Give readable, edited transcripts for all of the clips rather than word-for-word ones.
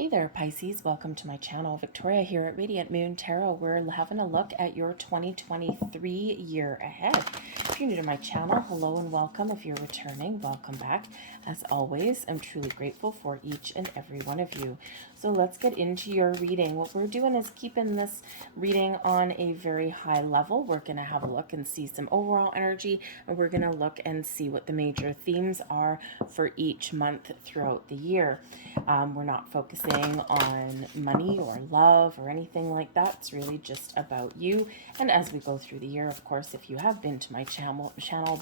Hey there, Pisces. Welcome to my channel. Victoria here at Radiant Moon Tarot. We're having a look at your 2023 year ahead. If you're new to my channel, hello and welcome. If you're returning, welcome back. As always, I'm truly grateful for each and every one of you. So let's get into your reading. What we're doing is keeping this reading on a very high level. We're going to have a look and see some overall energy, and we're going to look and see what the major themes are for each month throughout the year. We're not focusing on money or love or anything like that. It's really just about you. And as we go through the year, of course, if you have been to my channel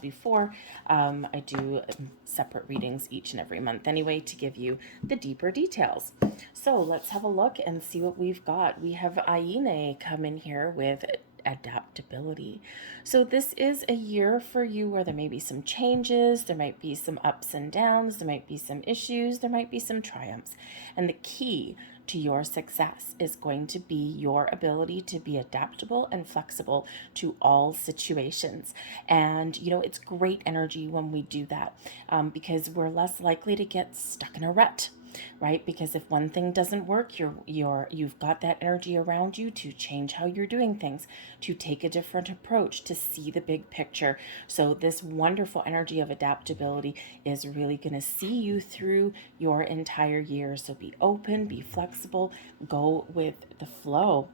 before, I do separate readings each and every month anyway to give you the deeper details. So let's have a look and see what we've got. We have Aine come in here with adaptability. So this is a year for you where there may be some changes, there might be some ups and downs, there might be some issues, there might be some triumphs. And the key to your success is going to be your ability to be adaptable and flexible to all situations. And you know, it's great energy when we do that, because we're less likely to get stuck in a rut, right? Because if one thing doesn't work, you've got that energy around you to change how you're doing things, to take a different approach, to see the big picture. So this wonderful energy of adaptability is really going to see you through your entire year. So be open, be flexible, go with the flow.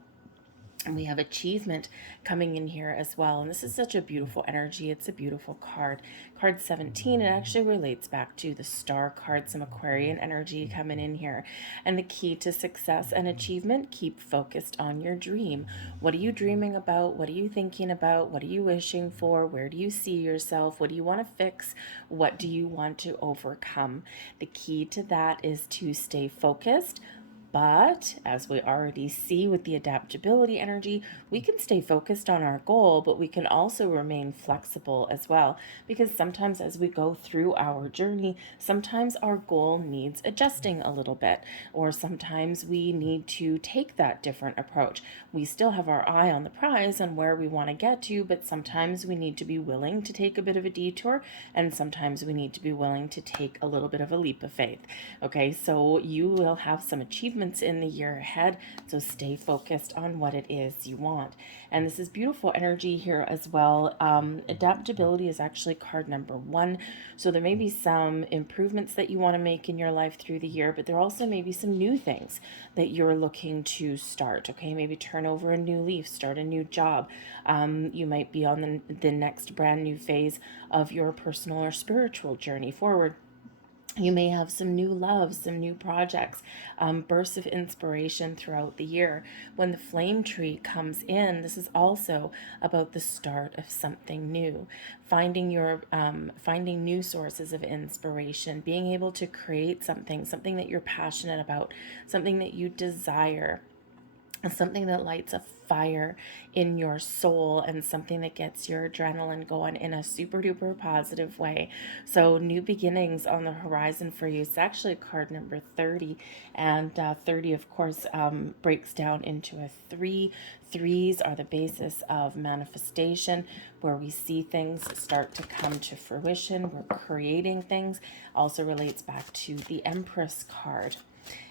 And we have achievement coming in here as well. And this is such a beautiful energy. It's a beautiful card. Card 17, it actually relates back to the star card, some Aquarian energy coming in here. And the key to success and achievement, keep focused on your dream. What are you dreaming about? What are you thinking about? What are you wishing for? Where do you see yourself? What do you want to fix? What do you want to overcome? The key to that is to stay focused. But as we already see with the adaptability energy, we can stay focused on our goal, but we can also remain flexible as well. Because sometimes as we go through our journey, sometimes our goal needs adjusting a little bit, or sometimes we need to take that different approach. We still have our eye on the prize on where we want to get to, but sometimes we need to be willing to take a bit of a detour, and sometimes we need to be willing to take a little bit of a leap of faith. Okay, so you will have some achievements in the year ahead, so stay focused on what it is you want. And this is beautiful energy here as well. Adaptability is actually card number 1, so there may be some improvements that you want to make in your life through the year, but there also may be some new things that you're looking to start. Okay, maybe turn over a new leaf, start a new job. You might be on the next brand new phase of your personal or spiritual journey forward. You may have some new loves, some new projects, bursts of inspiration throughout the year. When the flame tree comes in, this is also about the start of something new, finding new sources of inspiration, being able to create something that you're passionate about, something that you desire, something that lights a fire in your soul, and something that gets your adrenaline going in a super duper positive way. So new beginnings on the horizon for you. It's actually card number 30, and 30 of course breaks down into a 3. Threes are the basis of manifestation, where we see things start to come to fruition. We're creating things. Also relates back to the Empress card.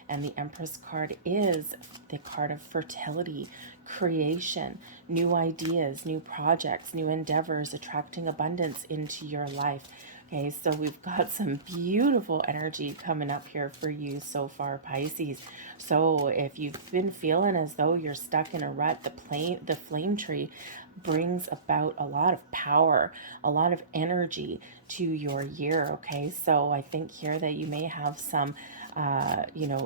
And the Empress card is the card of fertility, creation, new ideas, new projects, new endeavors, attracting abundance into your life. Okay, so we've got some beautiful energy coming up here for you so far, Pisces. So if you've been feeling as though you're stuck in a rut, the flame tree brings about a lot of power, a lot of energy to your year. Okay, so I think here that you may have some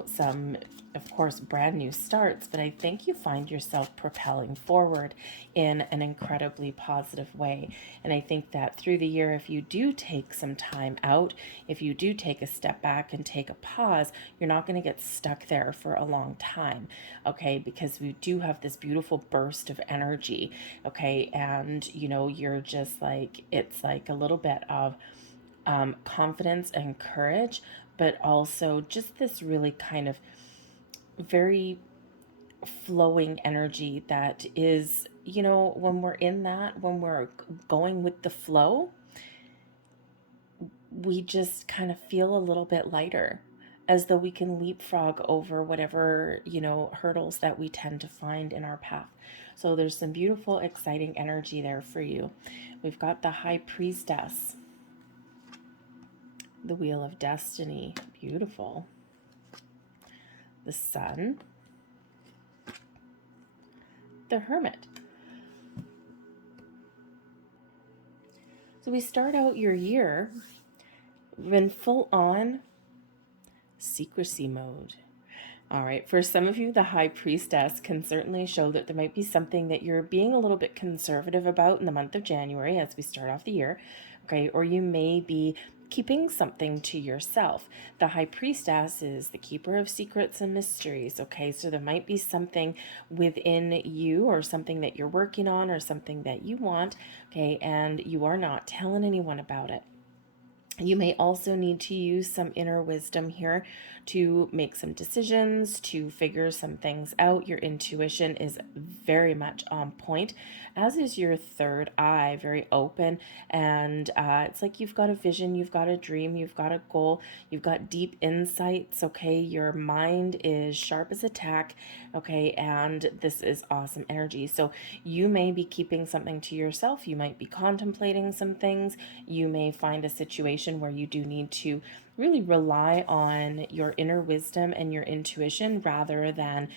some, of course, brand new starts, but I think you find yourself propelling forward in an incredibly positive way. And I think that through the year, if you do take some time out, if you do take a step back and take a pause, you're not going to get stuck there for a long time, okay? Because we do have this beautiful burst of energy, okay? And, you know, you're just like, it's like a little bit of confidence and courage, but also just this really kind of very flowing energy that is, you know, when we're in that, when we're going with the flow, we just kind of feel a little bit lighter. as though we can leapfrog over whatever, hurdles that we tend to find in our path. So there's some beautiful, exciting energy there for you. We've got the High Priestess, the Wheel of Destiny, beautiful. The Sun, the Hermit. So we start out your year in full on secrecy mode. All right, for some of you, the High Priestess can certainly show that there might be something that you're being a little bit conservative about in the month of January as we start off the year, okay? Or you may be keeping something to yourself. The High Priestess is the keeper of secrets and mysteries, okay? So there might be something within you or something that you're working on or something that you want, okay? And you are not telling anyone about it. You may also need to use some inner wisdom here to make some decisions, to figure some things out. Your intuition is very much on point, as is your third eye, very open. And it's like you've got a vision, you've got a dream, you've got a goal, you've got deep insights, okay? Your mind is sharp as a tack, okay? And this is awesome energy. So you may be keeping something to yourself. You might be contemplating some things. You may find a situation where you do need to really rely on your inner wisdom and your intuition rather than,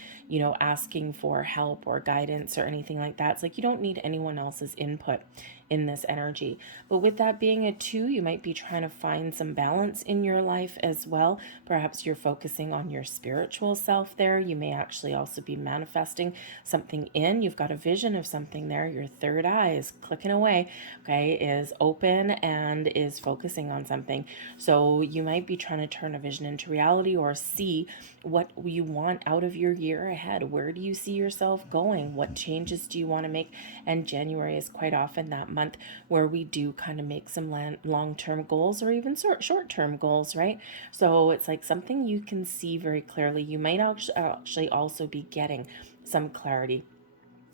asking for help or guidance or anything like that. It's like you don't need anyone else's input in this energy. But with that being a 2, you might be trying to find some balance in your life as well. Perhaps you're focusing on your spiritual self there. You may actually also be manifesting something in. You've got a vision of something there. Your third eye is clicking away, okay, is open and is focusing on something. So you might be trying to turn a vision into reality or see what you want out of your year ahead. Where do you see yourself going? What changes do you want to make? And January is quite often that month where we do kind of make some long-term goals or even short-term goals, right? So it's like something you can see very clearly. You might actually also be getting some clarity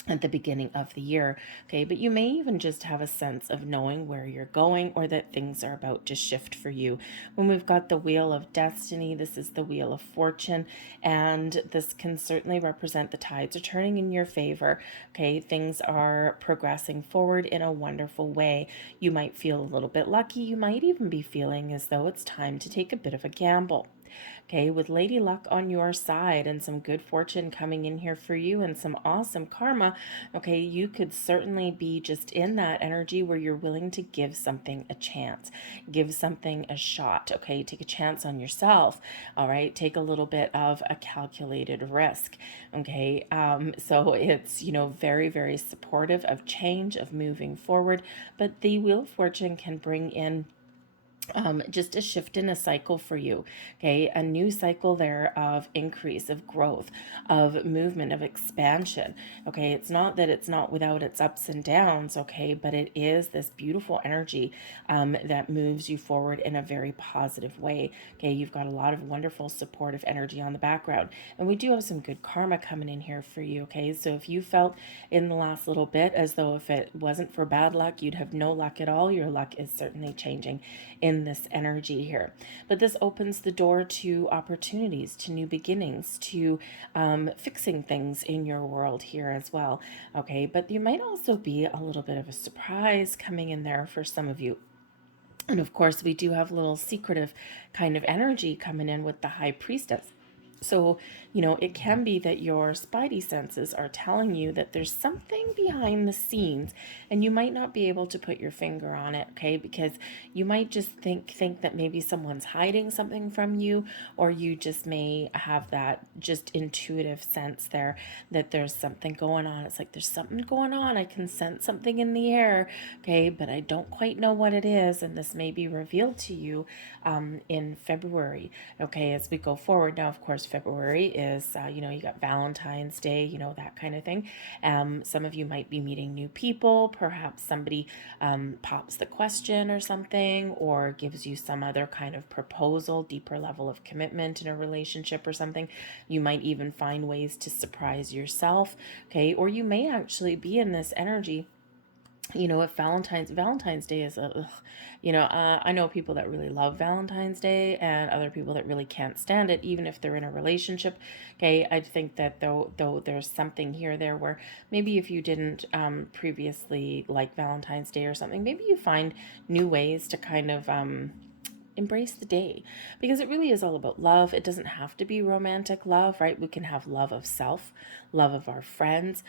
at the beginning of the year, okay? But you may even just have a sense of knowing where you're going or that things are about to shift for you. When we've got the Wheel of Destiny, this is the Wheel of Fortune, and this can certainly represent the tides are turning in your favor, okay? Things are progressing forward in a wonderful way. You might feel a little bit lucky. You might even be feeling as though it's time to take a bit of a gamble. Okay, with Lady Luck on your side and some good fortune coming in here for you and some awesome karma, okay, you could certainly be just in that energy where you're willing to give something a chance, give something a shot, okay, take a chance on yourself, all right, take a little bit of a calculated risk, okay, so it's, very, very supportive of change, of moving forward, but the Wheel of Fortune can bring in just a shift in a cycle for you, okay? A new cycle there of increase, of growth, of movement, of expansion, okay? It's not that it's not without its ups and downs, okay? But it is this beautiful energy that moves you forward in a very positive way, okay? You've got a lot of wonderful supportive energy on the background. And we do have some good karma coming in here for you, okay? So if you felt in the last little bit as though if it wasn't for bad luck, you'd have no luck at all, your luck is certainly changing in this energy here. But this opens the door to opportunities, to new beginnings, to fixing things in your world here as well. Okay, but you might also be a little bit of a surprise coming in there for some of you. And of course, we do have a little secretive kind of energy coming in with the High Priestess. So, it can be that your spidey senses are telling you that there's something behind the scenes and you might not be able to put your finger on it, okay? Because you might just think that maybe someone's hiding something from you, or you just may have that just intuitive sense there that there's something going on. It's like there's something going on. I can sense something in the air, okay? But I don't quite know what it is, and this may be revealed to you in February, okay, as we go forward. Now, of course, February is, you got Valentine's Day, that kind of thing. Some of you might be meeting new people. Perhaps somebody pops the question or something, or gives you some other kind of proposal, deeper level of commitment in a relationship or something. You might even find ways to surprise yourself, okay, or you may actually be in this energy you know, if Valentine's Day is a, ugh, I know people that really love Valentine's Day and other people that really can't stand it, even if they're in a relationship. Okay, I think that though there's something here there where maybe if you didn't previously like Valentine's Day or something, maybe you find new ways to kind of embrace the day, because it really is all about love. It doesn't have to be romantic love, right? We can have love of self, love of our friends,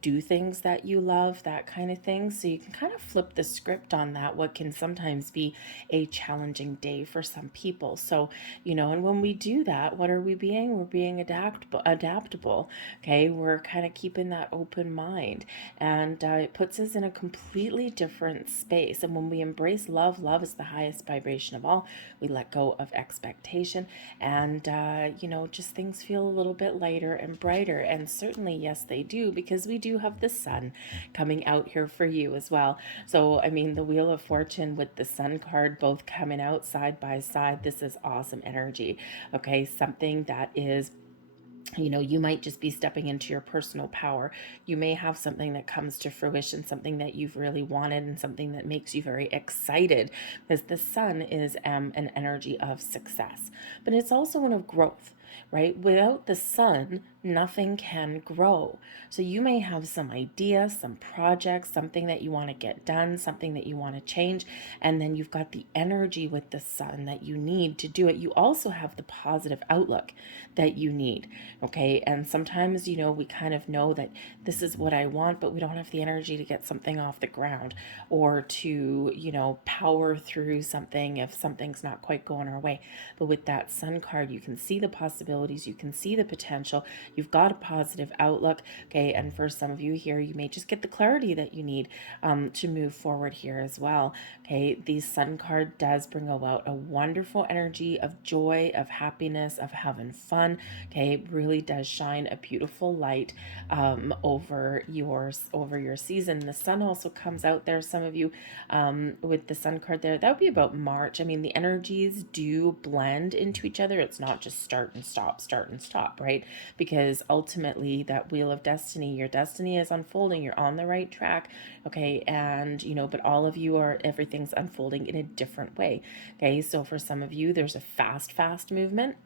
do things that you love, that kind of thing. So you can kind of flip the script on that, what can sometimes be a challenging day for some people. So, and when we do that, what are we being? We're being adaptable. Okay, we're kind of keeping that open mind, and it puts us in a completely different space. And when we embrace love, love is the highest vibration of all. We let go of expectation, and just things feel a little bit lighter and brighter. And certainly, yes, they do, because we do have the sun coming out here for you as well. So I mean, the Wheel of Fortune with the Sun card both coming out side by side, this is awesome energy. Okay, something that is, you might just be stepping into your personal power. You may have something that comes to fruition, something that you've really wanted, and something that makes you very excited, because the sun is an energy of success, but it's also one of growth, right? Without the sun, nothing can grow. So you may have some idea, some project, something that you want to get done, something that you want to change, and then you've got the energy with the sun that you need to do it. You also have the positive outlook that you need. Okay, and sometimes, we kind of know that this is what I want, but we don't have the energy to get something off the ground, or to, power through something if something's not quite going our way. But with that sun card, you can see the possibilities, you can see the potential, you've got a positive outlook. Okay, and for some of you here, you may just get the clarity that you need to move forward here as well. Okay, the sun card does bring about a wonderful energy of joy, of happiness, of having fun. Okay, it really does shine a beautiful light over your season. The sun also comes out there. Some of you with the sun card there, that would be about March. I mean, the energies do blend into each other. It's not just start and stop, right? Because ultimately, that Wheel of Destiny, your destiny is unfolding. You're on the right track. Okay, and but all of you are, everything's unfolding in a different way. Okay, so for some of you, there's a fast movement.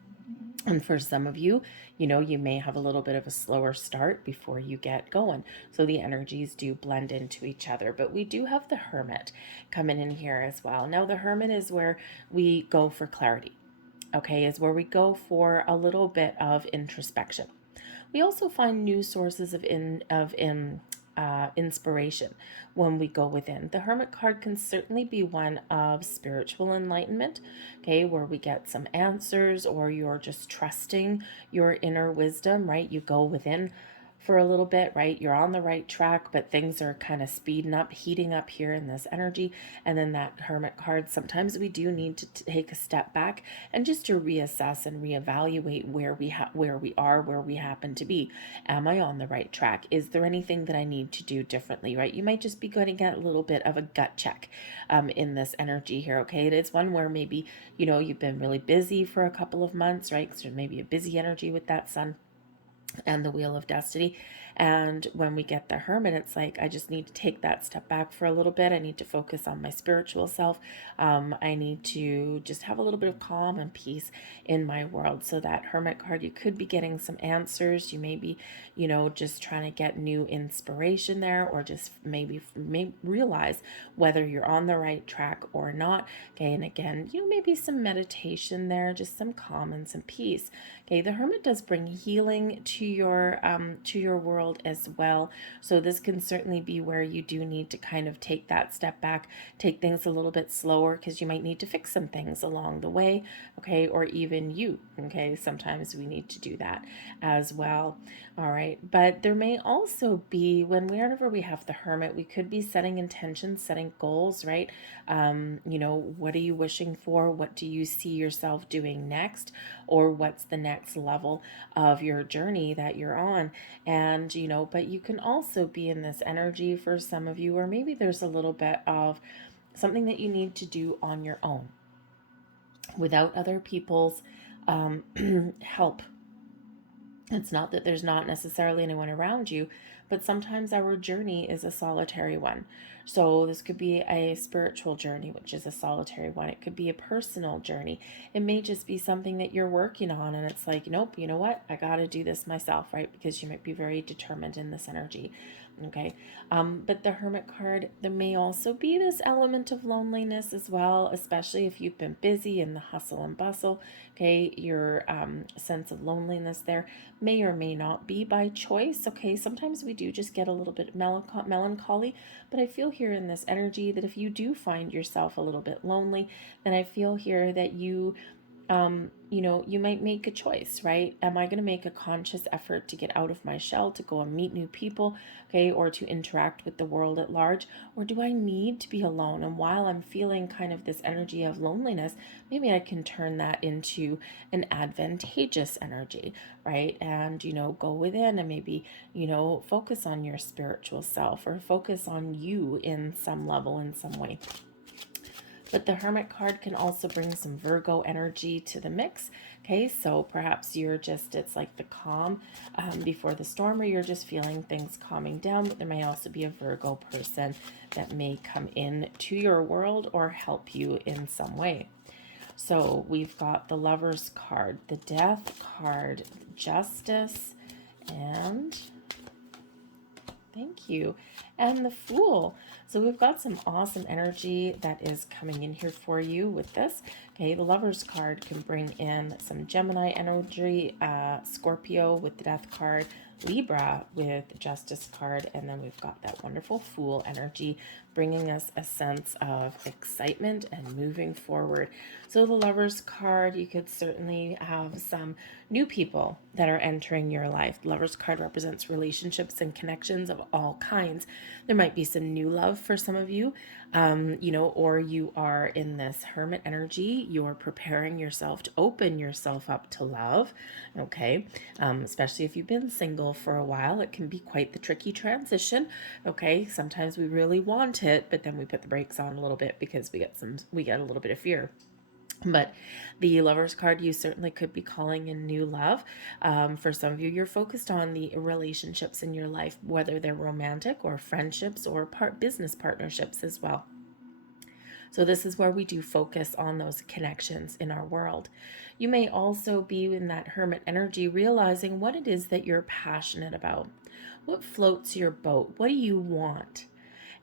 And for some of you, you may have a little bit of a slower start before you get going. So the energies do blend into each other. But we do have the Hermit coming in here as well. Now, the Hermit is where we go for clarity. Okay, is where we go for a little bit of introspection. We also find new sources of inspiration when we go within. The Hermit card can certainly be one of spiritual enlightenment, okay, where we get some answers, or you're just trusting your inner wisdom, right? You go within for a little bit, right? You're on the right track, but things are kind of speeding up, heating up here in this energy. And then that Hermit card, sometimes we do need to take a step back and just to reassess and reevaluate where we are, where we happen to be. Am I on the right track? Is there anything that I need to do differently, right? You might just be going to get a little bit of a gut check in this energy here, okay? It is one where maybe, you've been really busy for a couple of months, right? So maybe a busy energy with that sun and the Wheel of Destiny. And when we get the Hermit, it's like, I just need to take that step back for a little bit. I need to focus on my spiritual self. I need to just have a little bit of calm and peace in my world. So that Hermit card, you could be getting some answers. You may be, just trying to get new inspiration there, or just maybe realize whether you're on the right track or not. Okay, and again, maybe some meditation there, just some calm and some peace. Okay, the Hermit does bring healing to your world as well. So this can certainly be where you do need to kind of take that step back, take things a little bit slower, because you might need to fix some things along the way. Okay, or even you. Okay, sometimes we need to do that as well. All right, but there may also be, whenever we have the Hermit, we could be setting intentions, setting goals, right? What are you wishing for? What do you see yourself doing next? Or what's the next level of your journey that you're on? And, but you can also be in this energy for some of you, or maybe there's a little bit of something that you need to do on your own without other people's help. It's not that there's not necessarily anyone around you, but sometimes our journey is a solitary one. So this could be a spiritual journey, which is a solitary one. It could be a personal journey. It may just be something that you're working on and it's like, nope, you know what? I got to do this myself, right? Because you might be very determined in this energy. Okay. But the Hermit card, there may also be this element of loneliness as well, especially if you've been busy in the hustle and bustle. Okay. Your sense of loneliness there may or may not be by choice. Okay. Sometimes we do just get a little bit melancholy, but I feel here in this energy that if you do find yourself a little bit lonely, then I feel here that you might make a choice, right? Am I going to make a conscious effort to get out of my shell, to go and meet new people, okay, or to interact with the world at large? Or do I need to be alone? And while I'm feeling kind of this energy of loneliness, maybe I can turn that into an advantageous energy, right? And, go within and maybe, focus on your spiritual self or focus on you in some level, in some way. But the Hermit card can also bring some Virgo energy to the mix. Okay, so perhaps it's like the calm before the storm, or you're just feeling things calming down. But there may also be a Virgo person that may come in to your world or help you in some way. So we've got the Lover's card, the Death card, Justice, and thank you. And the Fool. So we've got some awesome energy that is coming in here for you with this. Okay, the Lover's card can bring in some Gemini energy, Scorpio with the Death card, Libra with the Justice card, and then we've got that wonderful Fool energy bringing us a sense of excitement and moving forward. So the Lover's card, you could certainly have some new people that are entering your life. The Lover's card represents relationships and connections of all kinds. There might be some new love for some of you, or you are in this Hermit energy. You're preparing yourself to open yourself up to love, okay? Especially if you've been single for a while, it can be quite the tricky transition, okay? Sometimes we really want it, but then we put the brakes on a little bit because we get a little bit of fear. But the Lover's card, you certainly could be calling in new love. For some of you, you're focused on the relationships in your life, whether they're romantic or friendships or business partnerships as well. So this is where we do focus on those connections in our world. You may also be in that Hermit energy, realizing what it is that you're passionate about. What floats your boat? What do you want?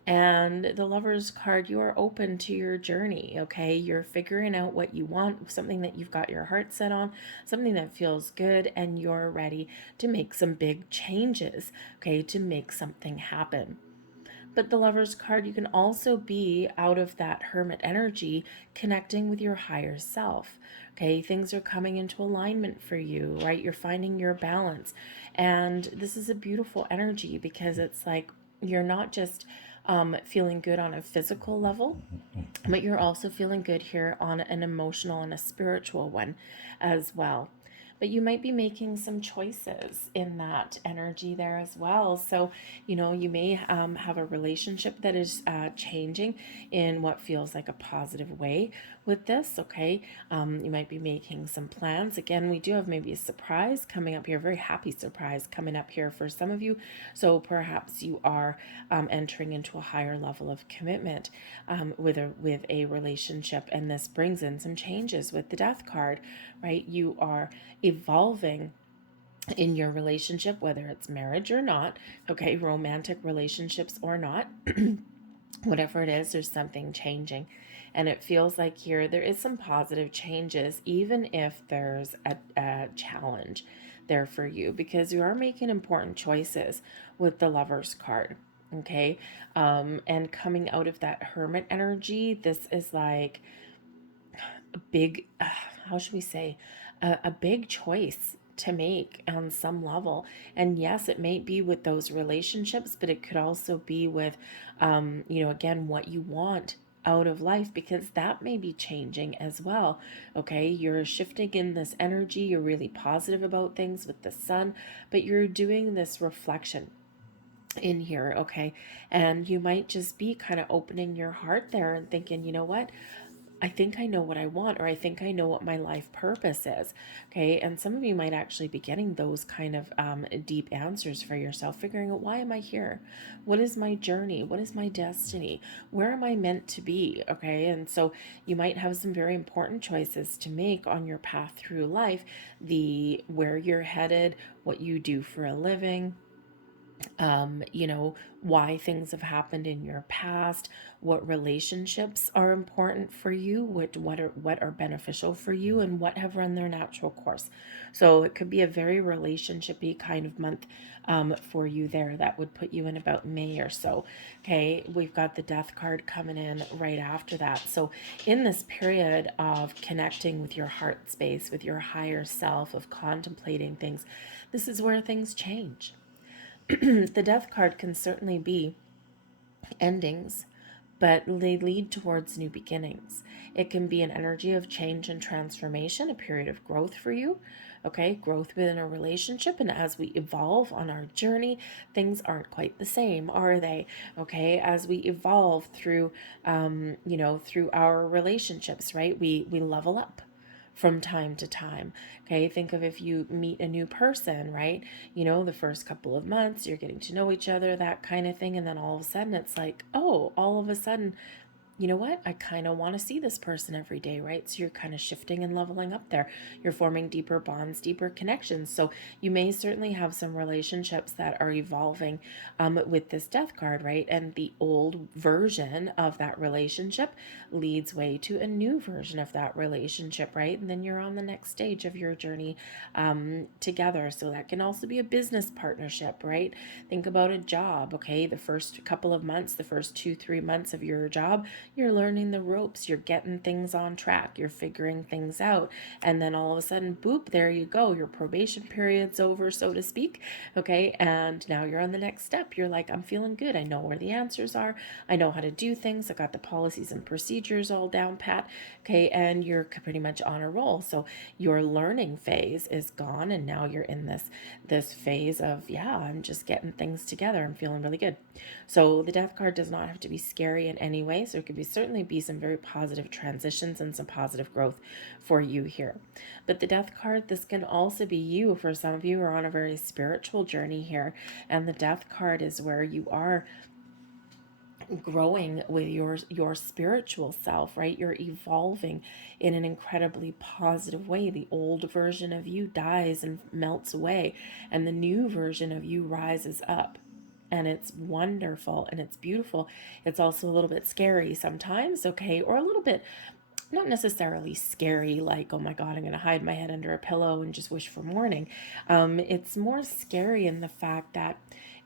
And the Lover's card, you are open to your journey, okay? You're figuring out what you want, something that you've got your heart set on, something that feels good, and you're ready to make some big changes, okay, to make something happen. But the Lover's card, you can also be out of that Hermit energy, connecting with your higher self. Okay, things are coming into alignment for you, right? You're finding your balance. And this is a beautiful energy because it's like you're not just feeling good on a physical level, but you're also feeling good here on an emotional and a spiritual one as well. But you might be making some choices in that energy there as well. So, you may have a relationship that is changing in what feels like a positive way with this, okay? You might be making some plans. Again, we do have maybe a surprise coming up here, a very happy surprise coming up here for some of you. So perhaps you are entering into a higher level of commitment with a relationship, and this brings in some changes with the Death card, right? You are evolving in your relationship, whether it's marriage or not, okay, romantic relationships or not, whatever it is, there's something changing. And it feels like here there is some positive changes, even if there's a challenge there for you, because you are making important choices with the Lover's card. Okay. And coming out of that Hermit energy, this is like a big, how should we say, a big choice to make on some level. And yes, it may be with those relationships, but it could also be with, again, what you want out of life, because that may be changing as well. Okay, you're shifting in this energy, you're really positive about things with the sun, but you're doing this reflection in here, okay? And you might just be kind of opening your heart there and thinking, you know what? I think I know what I want, or I think I know what my life purpose is. Okay. And some of you might actually be getting those kind of deep answers for yourself, figuring out, why am I here? What is my journey? What is my destiny? Where am I meant to be? Okay. And so you might have some very important choices to make on your path through life, the where you're headed, what you do for a living, why things have happened in your past, what relationships are important for you, what are beneficial for you, and what have run their natural course. So it could be a very relationshipy kind of month for you there. That would put you in about May or so. Okay, we've got the Death card coming in right after that. So in this period of connecting with your heart space, with your higher self, of contemplating things, this is where things change. The Death card can certainly be endings, but they lead towards new beginnings. It can be an energy of change and transformation, a period of growth for you. Okay, growth within a relationship, and as we evolve on our journey, things aren't quite the same, are they? Okay, as we evolve through, through our relationships, right? We level up from time to time. Okay, think of if you meet a new person, right? The first couple of months, you're getting to know each other, that kind of thing. And then all of a sudden, it's like, oh, all of a sudden, you know what? I kind of want to see this person every day, right? So you're kind of shifting and leveling up there. You're forming deeper bonds, deeper connections. So you may certainly have some relationships that are evolving with this Death card, right? And the old version of that relationship leads way to a new version of that relationship, right? And then you're on the next stage of your journey together. So that can also be a business partnership, right? Think about a job, okay? The first couple of months, the first 2-3 months of your job, you're learning the ropes, you're getting things on track, you're figuring things out, and then all of a sudden, boop, there you go, your probation period's over, so to speak. Okay, and now you're on the next step. You're like, I'm feeling good, I know where the answers are, I know how to do things, I got the policies and procedures all down pat. Okay, and you're pretty much on a roll. So your learning phase is gone, and now you're in this phase of, yeah, I'm just getting things together, I'm feeling really good. So the Death card does not have to be scary in any way. So it could certainly be some very positive transitions and some positive growth for you here. But the Death card, this can also be you. For some of you are on a very spiritual journey here. And the Death card is where you are growing with your spiritual self, right? You're evolving in an incredibly positive way. The old version of you dies and melts away, and the new version of you rises up. And it's wonderful and it's beautiful. It's also a little bit scary sometimes, okay? Or a little bit, not necessarily scary, like, oh my God, I'm going to hide my head under a pillow and just wish for morning. It's more scary in the fact that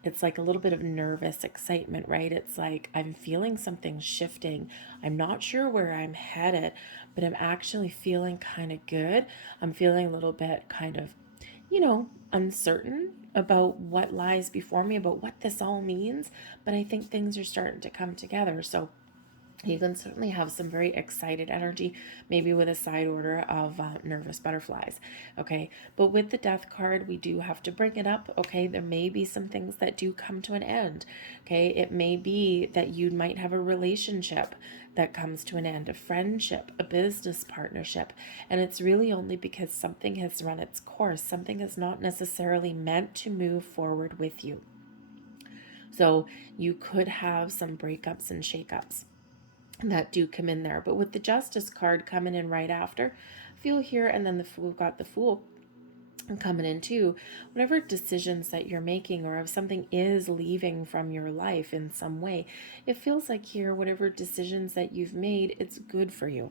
it's like a little bit of nervous excitement, right? It's like, I'm feeling something shifting. I'm not sure where I'm headed, but I'm actually feeling kind of good. I'm feeling a little bit kind of, uncertain about what lies before me, about what this all means, but I think things are starting to come together. So you can certainly have some very excited energy, maybe with a side order of nervous butterflies. Okay, but with the Death card, we do have to bring it up. Okay, there may be some things that do come to an end. Okay, it may be that you might have a relationship that comes to an end, a friendship, a business partnership, and it's really only because something has run its course. Something is not necessarily meant to move forward with you. So you could have some breakups and shakeups that do come in there. But with the Justice card coming in right after, feel here, and then we've got the Fool coming in too. Whatever decisions that you're making, or if something is leaving from your life in some way, it feels like here, whatever decisions that you've made, it's good for you.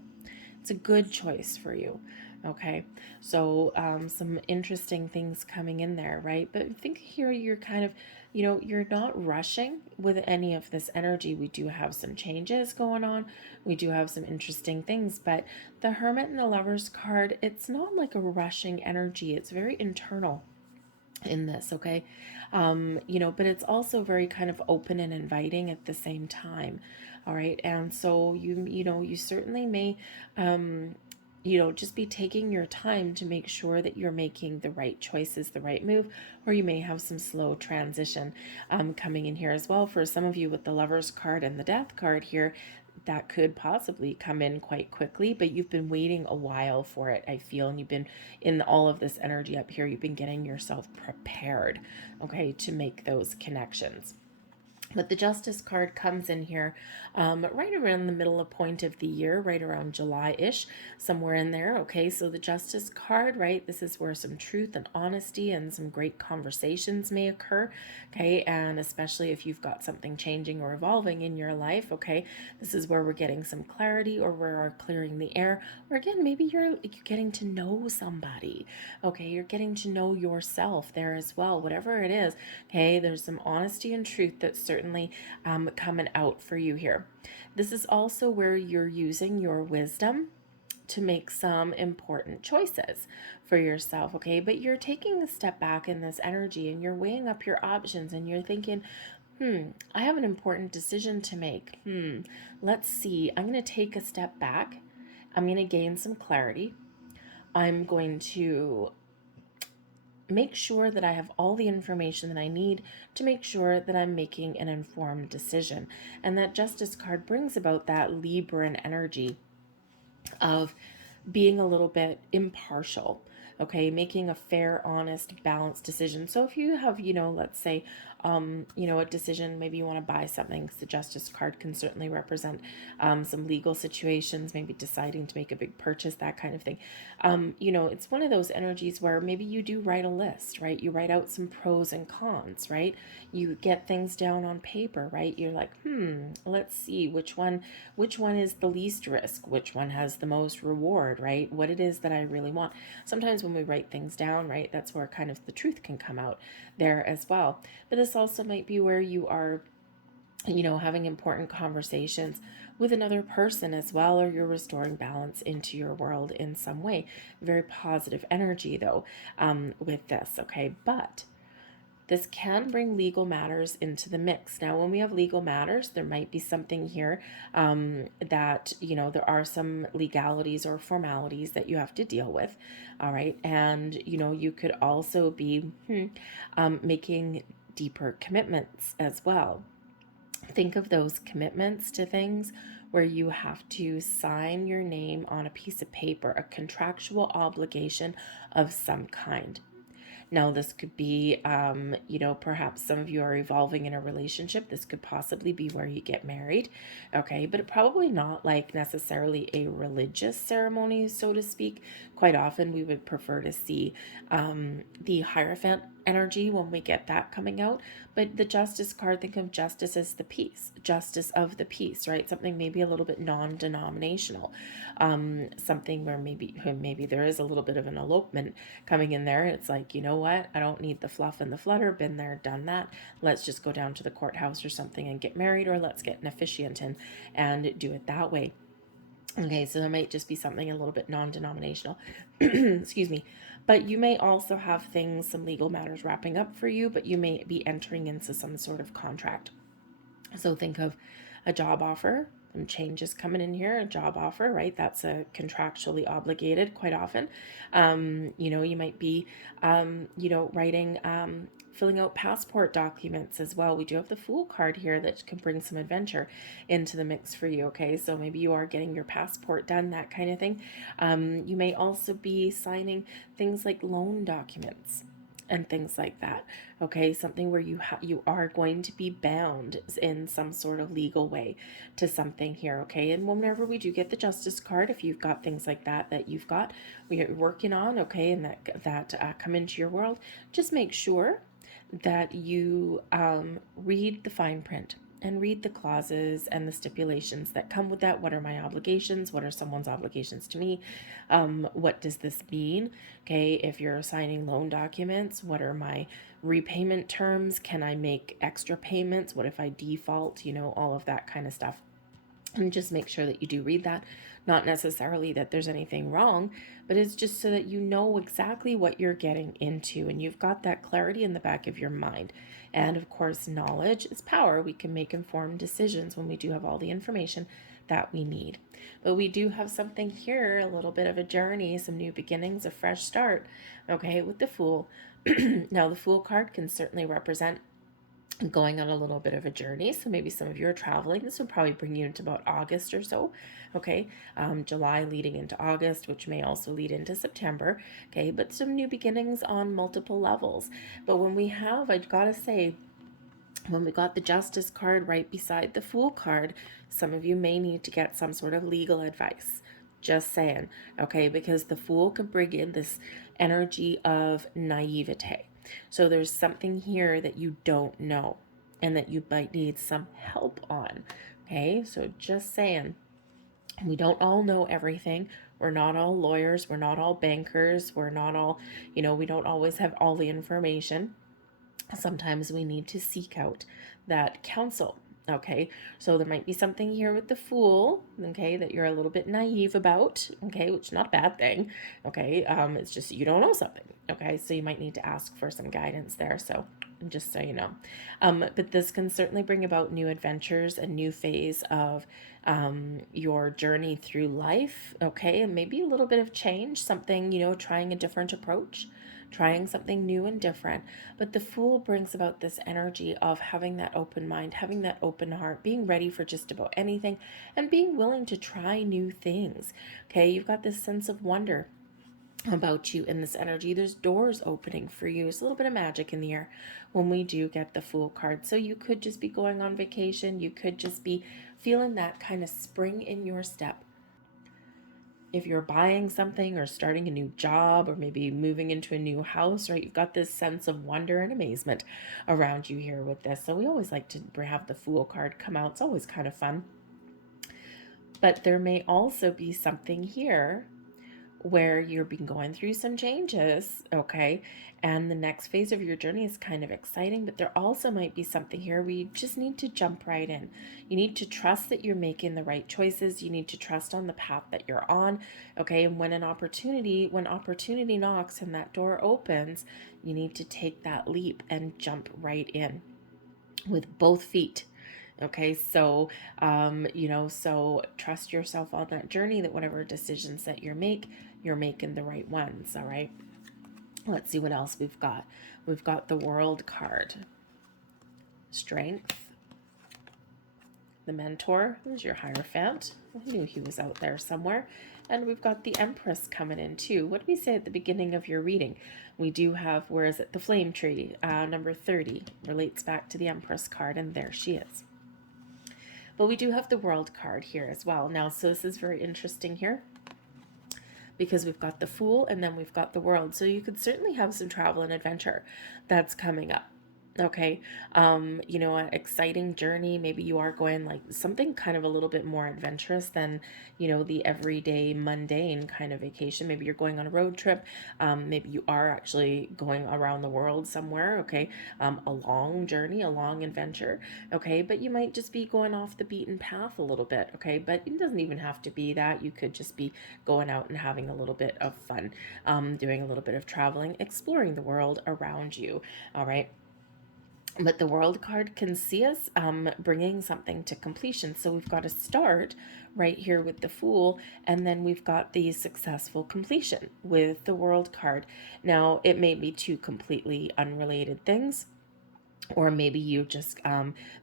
It's a good choice for you. Okay, so some interesting things coming in there, right? But I think here you're kind of, you're not rushing with any of this energy. We do have some changes going on. We do have some interesting things, but the Hermit and the Lovers card, it's not like a rushing energy. It's very internal in this, okay? But it's also very kind of open and inviting at the same time. All right, and so you certainly may just be taking your time to make sure that you're making the right choices, the right move, or you may have some slow transition coming in here as well. For some of you with the Lovers card and the Death card here, that could possibly come in quite quickly, but you've been waiting a while for it, I feel, and you've been in all of this energy up here, you've been getting yourself prepared, okay, to make those connections. But the Justice card comes in here right around the middle of point of the year, right around July-ish, somewhere in there. Okay, so the Justice card, right, this is where some truth and honesty and some great conversations may occur. Okay, and especially if you've got something changing or evolving in your life. Okay, this is where we're getting some clarity, or we're clearing the air, or again, maybe you're getting to know somebody. Okay, you're getting to know yourself there as well. Whatever it is, okay, there's some honesty and truth that's certainly coming out for you here. This is also where you're using your wisdom to make some important choices for yourself, okay? But you're taking a step back in this energy and you're weighing up your options and you're thinking, I have an important decision to make. Let's see. I'm going to take a step back. I'm going to gain some clarity. I'm going to make sure that I have all the information that I need to make sure that I'm making an informed decision. And that Justice card brings about that Libran energy of being a little bit impartial, okay, making a fair, honest, balanced decision. So if you have, let's say, a decision, maybe you want to buy something, because the Justice card can certainly represent some legal situations, maybe deciding to make a big purchase, that kind of thing. It's one of those energies where maybe you do write a list, right? You write out some pros and cons, right? You get things down on paper, right? You're like, let's see which one is the least risk, which one has the most reward, right? What it is that I really want. Sometimes when we write things down, right, that's where kind of the truth can come out there as well. But this also might be where you are, having important conversations with another person as well, or you're restoring balance into your world in some way. Very positive energy though, with this, okay? But this can bring legal matters into the mix. Now, when we have legal matters, there might be something here that, there are some legalities or formalities that you have to deal with. All right. And, you could also be making deeper commitments as well. Think of those commitments to things where you have to sign your name on a piece of paper, a contractual obligation of some kind. Now, this could be, perhaps some of you are evolving in a relationship. This could possibly be where you get married, okay? But probably not like necessarily a religious ceremony, so to speak. Quite often, we would prefer to see the Hierophant energy when we get that coming out. But the Justice card, think of justice as the peace, justice of the peace, right? Something maybe a little bit non-denominational, something where maybe there is a little bit of an elopement coming in there. It's like, you know what? I don't need the fluff and the flutter. Been there, done that. Let's just go down to the courthouse or something and get married, or let's get an officiant in and do it that way. Okay, so there might just be something a little bit non-denominational. Excuse me. But you may also have things, some legal matters wrapping up for you, but you may be entering into some sort of contract. So think of a job offer. Some changes coming in here, a job offer, right? That's a contractually obligated quite often. You might be, writing, filling out passport documents as well. We do have the Fool card here that can bring some adventure into the mix for you, okay? So maybe you are getting your passport done, that kind of thing. You may also be signing things like loan documents and things like that, okay? Something where you are going to be bound in some sort of legal way to something here, okay? And whenever we do get the Justice card, if you've got things like that we are working on, okay, and that come into your world, just make sure that you read the fine print and read the clauses and the stipulations that come with that. What are my obligations? What are someone's obligations to me? What does this mean? Okay, if you're signing loan documents, what are my repayment terms? Can I make extra payments? What if I default? All of that kind of stuff. And just make sure that you do read that. Not necessarily that there's anything wrong, but it's just so that you know exactly what you're getting into and you've got that clarity in the back of your mind. And of course, knowledge is power. We can make informed decisions when we do have all the information that we need. But we do have something here, a little bit of a journey, some new beginnings, a fresh start, okay, with the Fool. Now, the Fool card can certainly represent going on a little bit of a journey. So maybe some of you are traveling. This will probably bring you into about August or so. Okay. July leading into August, which may also lead into September. Okay. But some new beginnings on multiple levels. But when we have, I've got to say, when we got the Justice card right beside the Fool card, some of you may need to get some sort of legal advice. Just saying. Okay. Because the Fool can bring in this energy of naivete. So there's something here that you don't know and that you might need some help on. Okay, so just saying, we don't all know everything. We're not all lawyers. We're not all bankers. We're not all, we don't always have all the information. Sometimes we need to seek out that counsel. Okay, so there might be something here with the Fool, okay, that you're a little bit naive about, okay, which is not a bad thing, okay, it's just you don't know something, okay, so you might need to ask for some guidance there, so just so you know. But this can certainly bring about new adventures, a new phase of your journey through life, okay, and maybe a little bit of change, something, trying a different approach, trying something new and different. But the Fool brings about this energy of having that open mind, having that open heart, being ready for just about anything, and being willing to try new things. Okay, you've got this sense of wonder about you in this energy. There's doors opening for you. There's a little bit of magic in the air when we do get the Fool card. So you could just be going on vacation. You could just be feeling that kind of spring in your step. If you're buying something or starting a new job or maybe moving into a new house, right, you've got this sense of wonder and amazement around you here with this. So we always like to have the Fool card come out. It's always kind of fun. But there may also be something here where you've been going through some changes, okay? And the next phase of your journey is kind of exciting, but there also might be something here where you just need to jump right in. You need to trust that you're making the right choices. You need to trust on the path that you're on, okay? And when opportunity knocks and that door opens, you need to take that leap and jump right in with both feet. Okay, so, so trust yourself on that journey, that whatever decisions that you're making the right ones, all right? Let's see what else we've got. We've got the World card. Strength. The Mentor. Who's your Hierophant? I knew he was out there somewhere. And we've got the Empress coming in too. What did we say at the beginning of your reading? We do have, where is it? The Flame Tree, number 30. Relates back to the Empress card, and there she is. But we do have the World card here as well. Now, so this is very interesting here because we've got the Fool and then we've got the World. So you could certainly have some travel and adventure that's coming up. Okay, an exciting journey. Maybe you are going like something kind of a little bit more adventurous than, the everyday mundane kind of vacation. Maybe you're going on a road trip. Maybe you are actually going around the world somewhere. Okay, a long journey, a long adventure. Okay, but you might just be going off the beaten path a little bit. Okay, but it doesn't even have to be that. You could just be going out and having a little bit of fun, doing a little bit of traveling, exploring the world around you. All right. But the World card can see us bringing something to completion. So we've got to start right here with the Fool, and then we've got the successful completion with the World card. Now, it may be two completely unrelated things, or maybe you just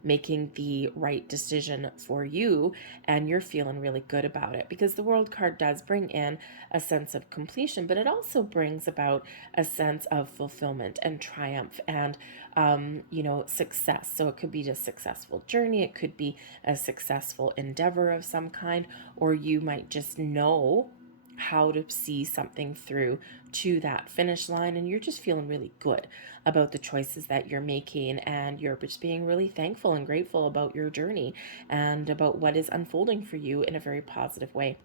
making the right decision for you and you're feeling really good about it, because the World card does bring in a sense of completion, but it also brings about a sense of fulfillment and triumph and success. So it could be a successful journey, it could be a successful endeavor of some kind, or you might just know how to see something through to that finish line, and you're just feeling really good about the choices that you're making, and you're just being really thankful and grateful about your journey and about what is unfolding for you in a very positive way.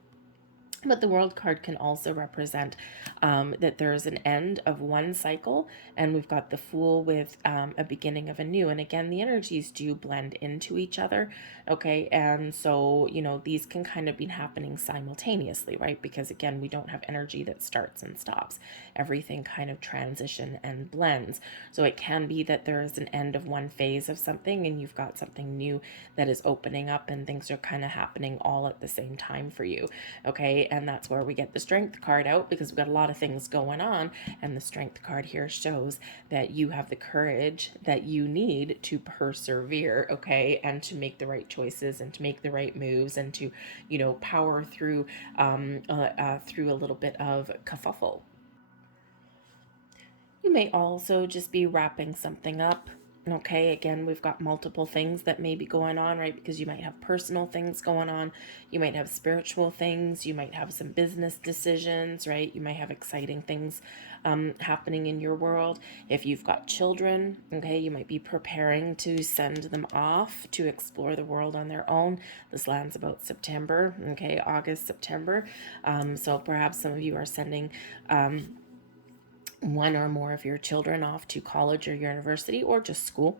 But the World card can also represent that there is an end of one cycle, and we've got the Fool with a beginning of a new. And again, the energies do blend into each other, okay? And so, these can kind of be happening simultaneously, right? Because again, we don't have energy that starts and stops. Everything kind of transition and blends. So it can be that there is an end of one phase of something, and you've got something new that is opening up, and things are kind of happening all at the same time for you, okay? And that's where we get the Strength card out, because we've got a lot of things going on, and the Strength card here shows that you have the courage that you need to persevere, okay, and to make the right choices and to make the right moves and to, power through through a little bit of kerfuffle. You may also just be wrapping something up. Okay, again, we've got multiple things that may be going on, right? Because you might have personal things going on, you might have spiritual things, you might have some business decisions, right? You might have exciting things happening in your world. If you've got children, okay, you might be preparing to send them off to explore the world on their own. This lands about September, okay, August, September. So perhaps some of you are sending one or more of your children off to college or university or just school,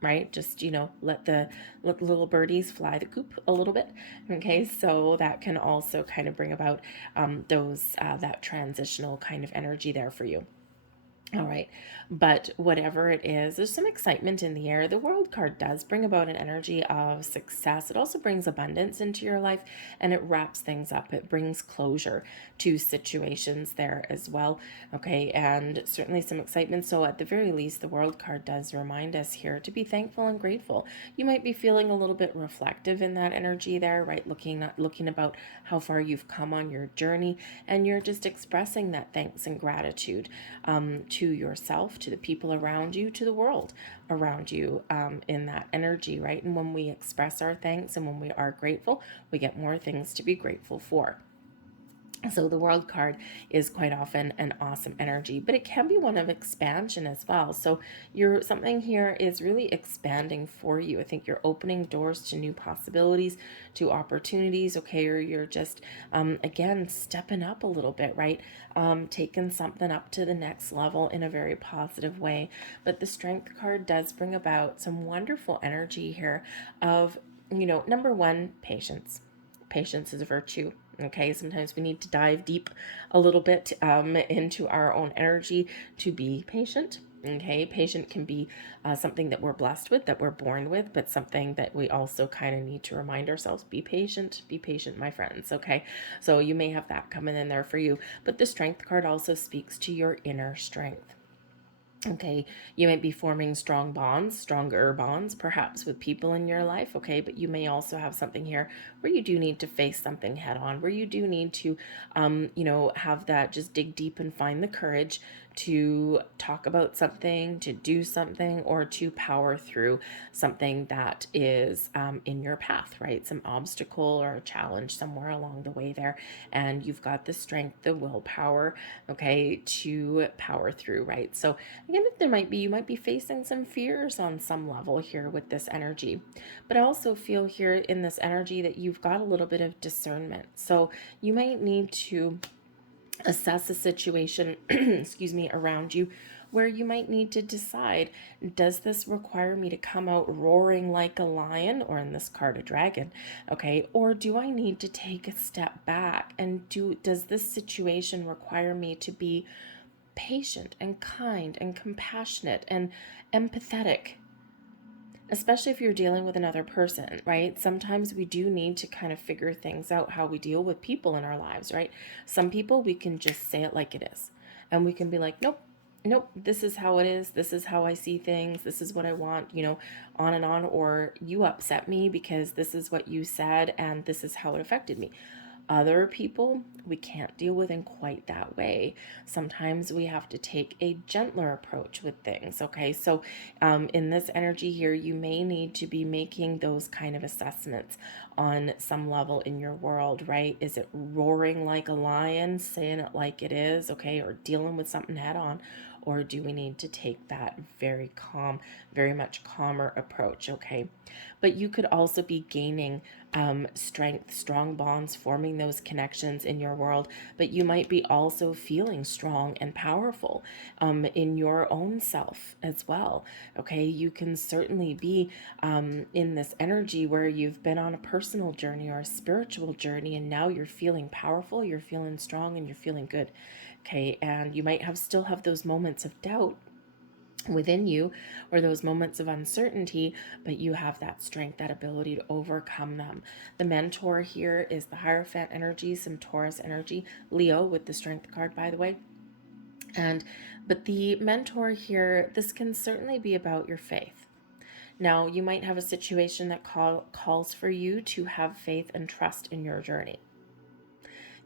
right? Just, let the little birdies fly the coop a little bit. Okay, so that can also kind of bring about that transitional kind of energy there for you. All right, but whatever it is, there's some excitement in the air. The World card does bring about an energy of success. It also brings abundance into your life, and it wraps things up. It brings closure to situations there as well. Okay, and certainly some excitement. So at the very least, the World card does remind us here to be thankful and grateful. You might be feeling a little bit reflective in that energy there, right? Looking about how far you've come on your journey, and you're just expressing that thanks and gratitude to yourself, to the people around you, to the world around you, in that energy, right? And when we express our thanks and when we are grateful, we get more things to be grateful for. So the World card is quite often an awesome energy, but it can be one of expansion as well. So something here is really expanding for you. I think you're opening doors to new possibilities, to opportunities, okay, or you're just, again, stepping up a little bit, right? Taking something up to the next level in a very positive way. But the Strength card does bring about some wonderful energy here of, number one, patience. Patience is a virtue. Okay, sometimes we need to dive deep a little bit into our own energy to be patient. Okay, patient can be something that we're blessed with, that we're born with, but something that we also kind of need to remind ourselves, be patient, my friends. Okay, so you may have that coming in there for you, but the Strength card also speaks to your inner strength. Okay, you might be forming stronger bonds, perhaps with people in your life, okay, but you may also have something here where you do need to face something head on, where you do need to, have that, just dig deep and find the courage to talk about something, to do something, or to power through something that is in your path, right? Some obstacle or a challenge somewhere along the way there. And you've got the strength, the willpower, okay, to power through, right? So again, you might be facing some fears on some level here with this energy. But I also feel here in this energy that you've got a little bit of discernment. So you might need to assess a situation, excuse me, around you, where you might need to decide, does this require me to come out roaring like a lion, or in this card, a dragon, okay? Or do I need to take a step back, and does this situation require me to be patient and kind and compassionate and empathetic, especially if you're dealing with another person, right? Sometimes we do need to kind of figure things out, how we deal with people in our lives, right? Some people, we can just say it like it is, and we can be like, nope, this is how it is, this is how I see things, this is what I want, on and on. Or you upset me because this is what you said and this is how it affected me. Other people, we can't deal with in quite that way. Sometimes we have to take a gentler approach with things, okay? So in this energy here, you may need to be making those kind of assessments on some level in your world, right? Is it roaring like a lion, saying it like it is, okay, or dealing with something head on? Or do we need to take that very calm, very much calmer approach, okay? But you could also be gaining strength, strong bonds, forming those connections in your world. But you might be also feeling strong and powerful in your own self as well, okay? You can certainly be in this energy where you've been on a personal journey or a spiritual journey, and now you're feeling powerful, you're feeling strong, and you're feeling good. Okay, and you might still have those moments of doubt, within you, or those moments of uncertainty, but you have that strength, that ability to overcome them. The mentor here is the Hierophant energy, some Taurus energy, Leo with the Strength card, by the way. But the mentor here, this can certainly be about your faith. Now, you might have a situation that calls for you to have faith and trust in your journey.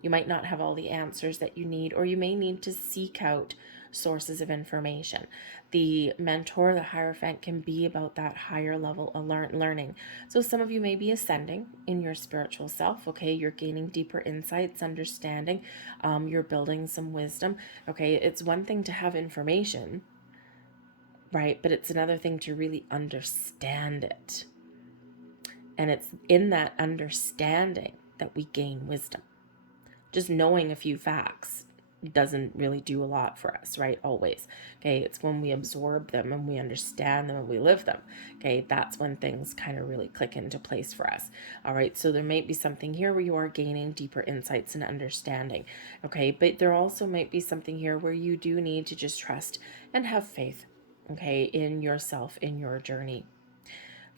You might not have all the answers that you need, or you may need to seek out sources of information. The mentor, the Hierophant, can be about that higher level of learning. So some of you may be ascending in your spiritual self, okay? You're gaining deeper insights, understanding, you're building some wisdom, okay? It's one thing to have information, right? But it's another thing to really understand it. And it's in that understanding that we gain wisdom. Just knowing a few facts doesn't really do a lot for us, right? Always. Okay. It's when we absorb them and we understand them and we live them. Okay. That's when things kind of really click into place for us. All right. So there may be something here where you are gaining deeper insights and understanding. Okay. But there also might be something here where you do need to just trust and have faith, okay, in yourself, in your journey.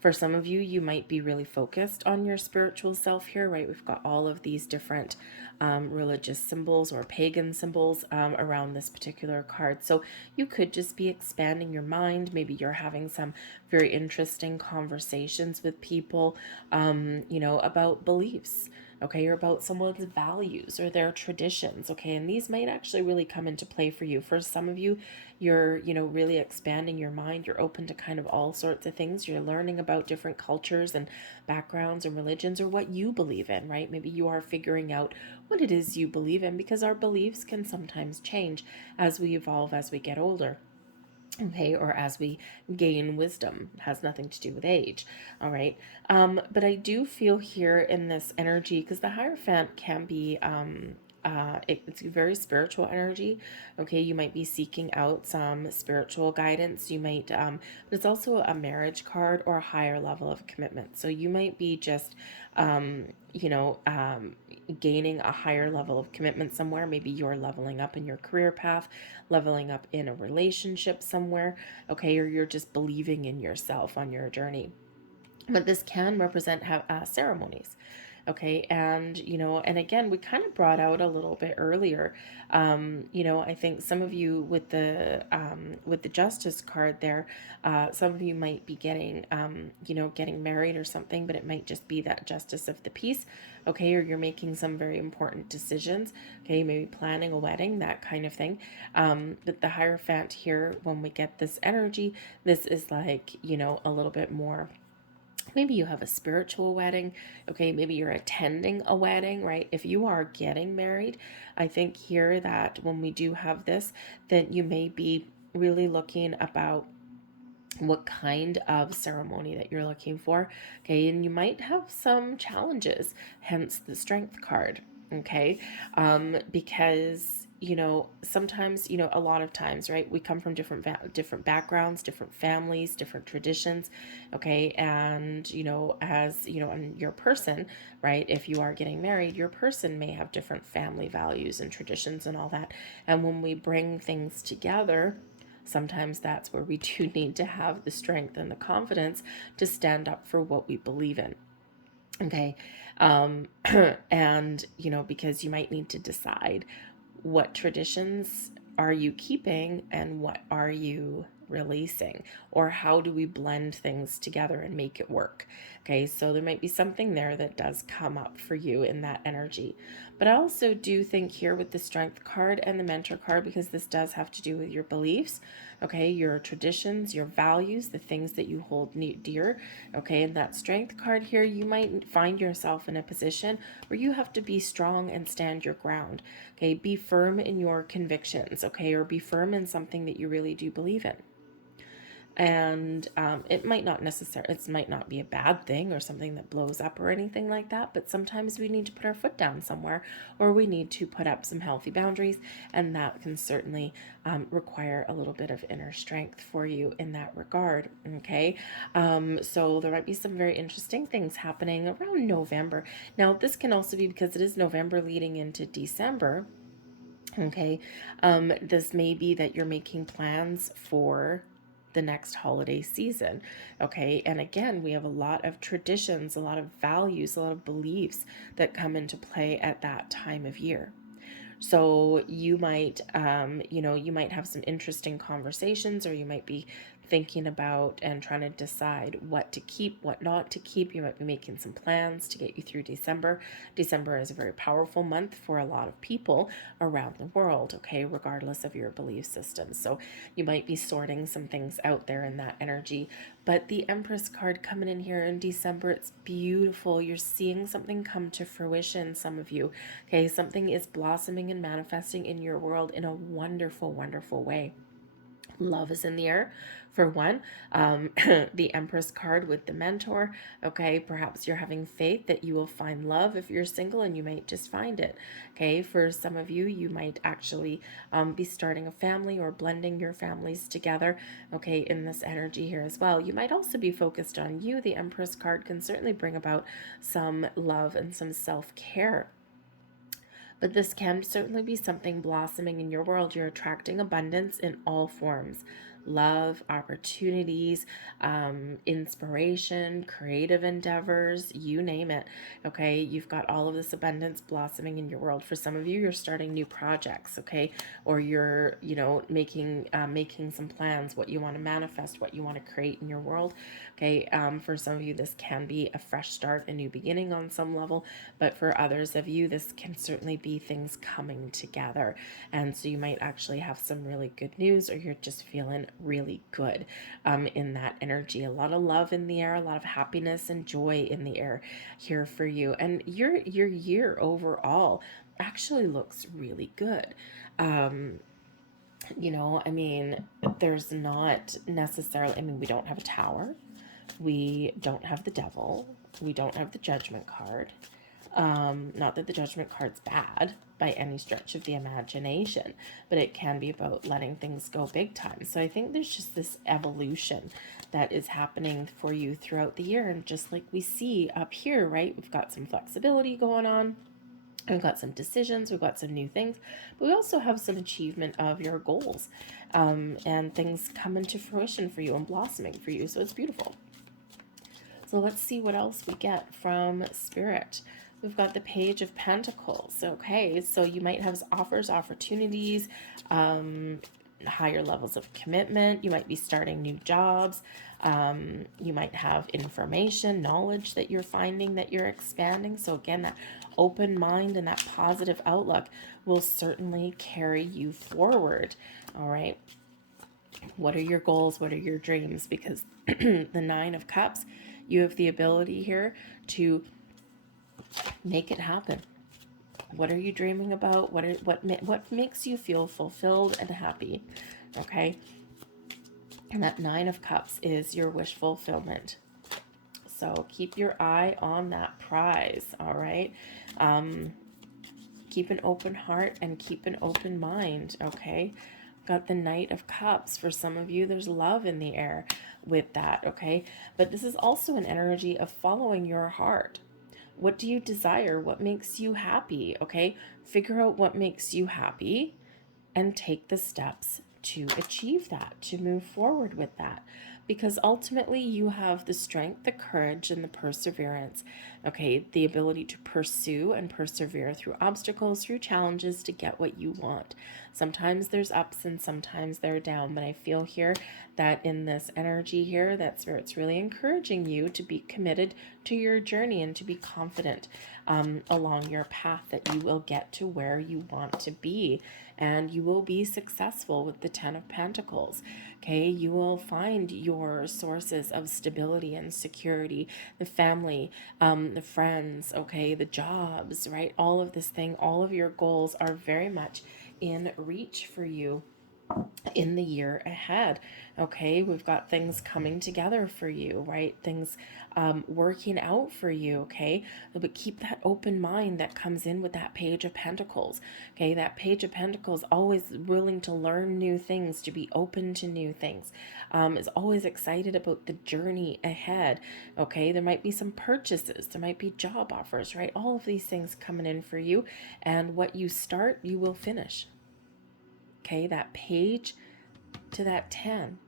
For some of you, you might be really focused on your spiritual self here, right? We've got all of these different religious symbols or pagan symbols around this particular card. So you could just be expanding your mind. Maybe you're having some very interesting conversations with people, about beliefs, okay, or about someone's values or their traditions, okay, and these might actually really come into play for you. For some of you, you're, really expanding your mind. You're open to kind of all sorts of things. You're learning about different cultures and backgrounds and religions, or what you believe in, right? Maybe you are figuring out what it is you believe in, because our beliefs can sometimes change as we evolve, as we get older. Okay, or as we gain wisdom. It has nothing to do with age. All right. But I do feel here in this energy, because the Hierophant can be it's a very spiritual energy. Okay, you might be seeking out some spiritual guidance. You might but it's also a marriage card or a higher level of commitment. So you might be just gaining a higher level of commitment somewhere. Maybe you're leveling up in your career path, leveling up in a relationship somewhere, okay, or you're just believing in yourself on your journey. But this can represent ceremonies. Okay, and and again, we kind of brought out a little bit earlier. I think some of you with the Justice card there, some of you might be getting getting married or something, but it might just be that justice of the peace. Okay, or you're making some very important decisions. Okay, maybe planning a wedding, that kind of thing. But the Hierophant here, when we get this energy, this is like a little bit more. Maybe you have a spiritual wedding. Okay, maybe you're attending a wedding, right? If you are getting married, I think here that when we do have this, that you may be really looking about what kind of ceremony that you're looking for. Okay, and you might have some challenges, hence the Strength card. Okay, because sometimes a lot of times, right, we come from different backgrounds, different families, different traditions. Okay, and and your person, right, if you are getting married, your person may have different family values and traditions and all that. And when we bring things together, sometimes that's where we do need to have the strength and the confidence to stand up for what we believe in. Okay. And because you might need to decide, what traditions are you keeping and what are you releasing, or how do we blend things together and make it work? Okay, so there might be something there that does come up for you in that energy. But I also do think here with the Strength card and the Mentor card, because this does have to do with your beliefs, okay, your traditions, your values, the things that you hold dear. Okay, and that Strength card here, you might find yourself in a position where you have to be strong and stand your ground. Okay, be firm in your convictions, okay, or be firm in something that you really do believe in. And it might not be a bad thing or something that blows up or anything like that, but sometimes we need to put our foot down somewhere, or we need to put up some healthy boundaries, and that can certainly require a little bit of inner strength for you in that regard. Okay, so there might be some very interesting things happening around November. Now, this can also be because it is November leading into December. Okay, this may be that you're making plans for the next holiday season. Okay, and again, we have a lot of traditions, a lot of values, a lot of beliefs that come into play at that time of year. So you might, you might have some interesting conversations, or you might be thinking about and trying to decide what to keep, what not to keep. You might be making some plans to get you through December. December is a very powerful month for a lot of people around the world, okay, regardless of your belief system. So you might be sorting some things out there in that energy. But the Empress card coming in here in December, it's beautiful. You're seeing something come to fruition, some of you. Okay, something is blossoming and manifesting in your world in a wonderful, wonderful way. Love is in the air, for one. The Empress card with the Mentor. Okay, perhaps you're having faith that you will find love if you're single, and you might just find it. Okay, for some of you, you might actually be starting a family or blending your families together. Okay, in this energy here as well. You might also be focused on you. The Empress card can certainly bring about some love and some self-care. But this can certainly be something blossoming in your world. You're attracting abundance in all forms: love, opportunities, inspiration, creative endeavors, you name it. Okay, you've got all of this abundance blossoming in your world. For some of you, you're starting new projects, okay, or you're, making some plans, what you want to manifest, what you want to create in your world. Okay, for some of you, this can be a fresh start, a new beginning on some level, but for others of you, this can certainly be things coming together. And so you might actually have some really good news, or you're just feeling really good in that energy. A lot of love in the air, a lot of happiness and joy in the air here for you. And your year overall actually looks really good. There's not necessarily, we don't have a tower, we don't have the devil, we don't have the Judgment card. Not that the Judgment card's bad by any stretch of the imagination, but it can be about letting things go big time. So I think there's just this evolution that is happening for you throughout the year. And just like we see up here, right, we've got some flexibility going on. We've got some decisions, we've got some new things, but we also have some achievement of your goals, and things coming to fruition for you and blossoming for you. So it's beautiful. So let's see what else we get from Spirit. We've got the Page of Pentacles. Okay, so you might have offers, opportunities, higher levels of commitment. You might be starting new jobs. You might have information, knowledge that you're finding, that you're expanding. So again, that open mind and that positive outlook will certainly carry you forward. All right. What are your goals? What are your dreams? Because the Nine of Cups, you have the ability here to make it happen. What are you dreaming about? What makes you feel fulfilled and happy? Okay. And that Nine of Cups is your wish fulfillment. So keep your eye on that prize. All right. Keep an open heart and keep an open mind. Okay. Got the Knight of Cups. For some of you, there's love in the air with that. Okay. But this is also an energy of following your heart. What do you desire? What makes you happy? Okay. Figure out what makes you happy and take the steps to achieve that, to move forward with that. Because ultimately you have the strength, the courage, and the perseverance, okay, the ability to pursue and persevere through obstacles, through challenges to get what you want. Sometimes there's ups and sometimes they're down, but I feel here that in this energy here, that Spirit's really encouraging you to be committed to your journey and to be confident along your path, that you will get to where you want to be, and you will be successful with the Ten of Pentacles. Okay, you will find your sources of stability and security, the family, the friends, okay, the jobs, right? All of this thing, all of your goals are very much in reach for you in the year ahead. Okay, we've got things coming together for you, right? Things working out for you. Okay, but keep that open mind that comes in with that Page of Pentacles. Okay, that Page of Pentacles, always willing to learn new things, to be open to new things, is always excited about the journey ahead. Okay, there might be some purchases, there might be job offers, right? All of these things coming in for you, and what you start, you will finish. Okay, that page to that 10.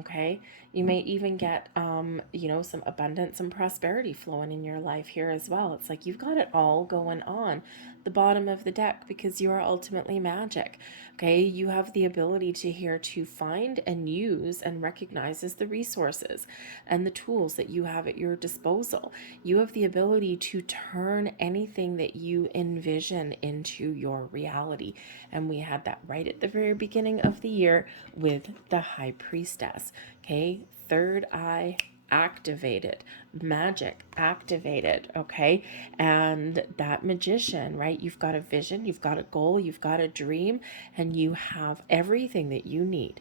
Okay, you may even get, you know, some abundance and prosperity flowing in your life here as well. It's like you've got it all going on the bottom of the deck because you are ultimately magic. Okay, you have the ability to here to find and use and recognizes the resources and the tools that you have at your disposal. You have the ability to turn anything that you envision into your reality. And we had that right at the very beginning of the year with the High Priestess. Okay, third eye activated, magic activated. Okay, and that magician, right? You've got a vision, you've got a goal, you've got a dream, and you have everything that you need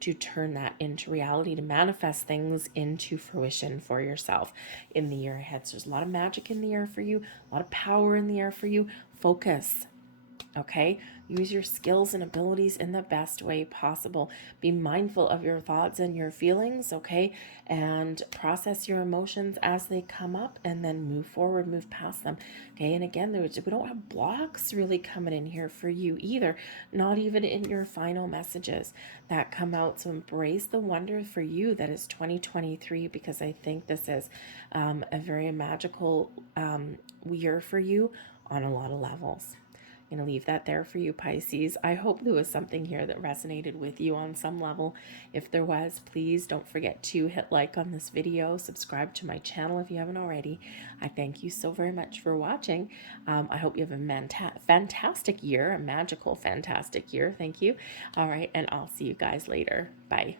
to turn that into reality, to manifest things into fruition for yourself in the year ahead. So there's a lot of magic in the air for you, a lot of power in the air for you. Focus. Okay, use your skills and abilities in the best way possible. Be mindful of your thoughts and your feelings, okay, and process your emotions as they come up, and then move forward, move past them. Okay, and again, we don't have blocks really coming in here for you either, not even in your final messages that come out. So embrace the wonder for you that is 2023, because I think this is a very magical year for you on a lot of levels. I'm going to leave that there for you, Pisces. I hope there was something here that resonated with you on some level. If there was, please don't forget to hit like on this video, subscribe to my channel if you haven't already. I thank you so very much for watching. I hope you have a fantastic year, a magical, fantastic year. Thank you. All right, and I'll see you guys later. Bye.